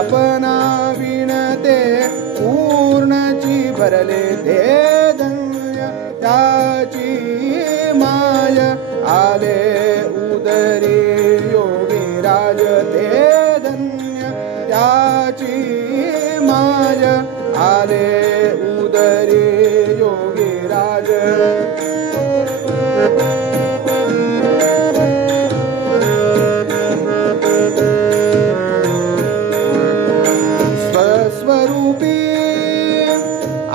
आपणा विणते पूर्णची भरले ते धन्य त्याची माय आले उदरी योगीराज ते धन्य त्याची माय आले उदरी योगीराज स्वस्वरूपी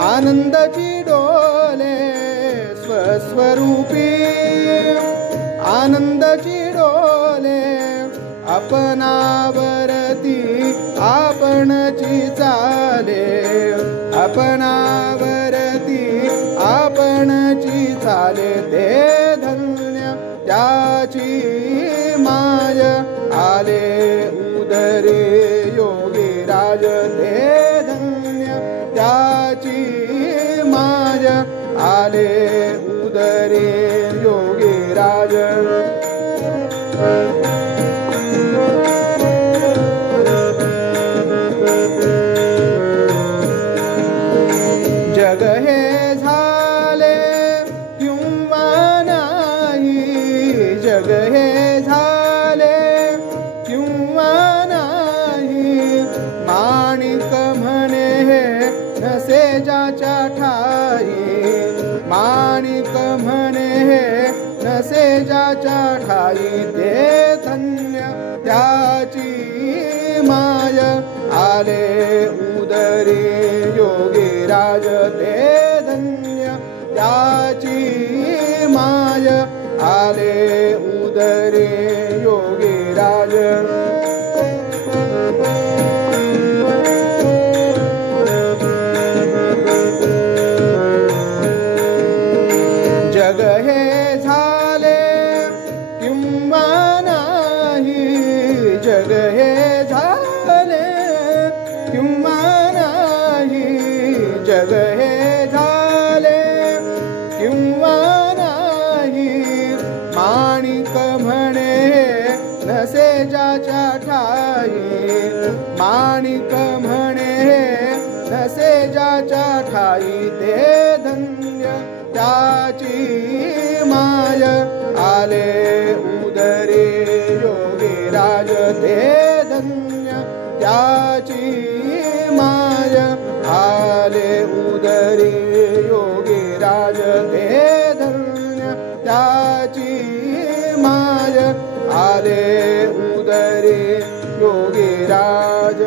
आनंदाची डोले स्वस्वरूपी आनंदाची डोले आपणावरती आपणची चाले आपणावरती आपणची चाले ते धन्य त्याची माय आले उदरे योगीराज ते धन्य त्याची माय आले उदरे योगीराज जग हे झाले किंवा नाही जग हे झाले किंवा नाही माणिक म्हणे हे नसे ज्याच्या ठाई माणिक म्हणे हे नसे ज्याच्या ठाई ते धन्य त्याची माय आले उदरी योगीराज ते धन्य त्याची माय आले उदरी योगीराज जग हे झाले किंवा नाही जग हे झाले किंवा नाही जग हे झाले किंवा नाही माणिक म्हणे नसे ज्याच्या ठाई माणिक म्हणे नसे ज्याच्या ठाई ते धन्य त्याची माय आले उदरे योगीराज ते धन्य त्याची माय आले उदरी योगीराज ते धन्य त्याची माय आले उदरी योगीराज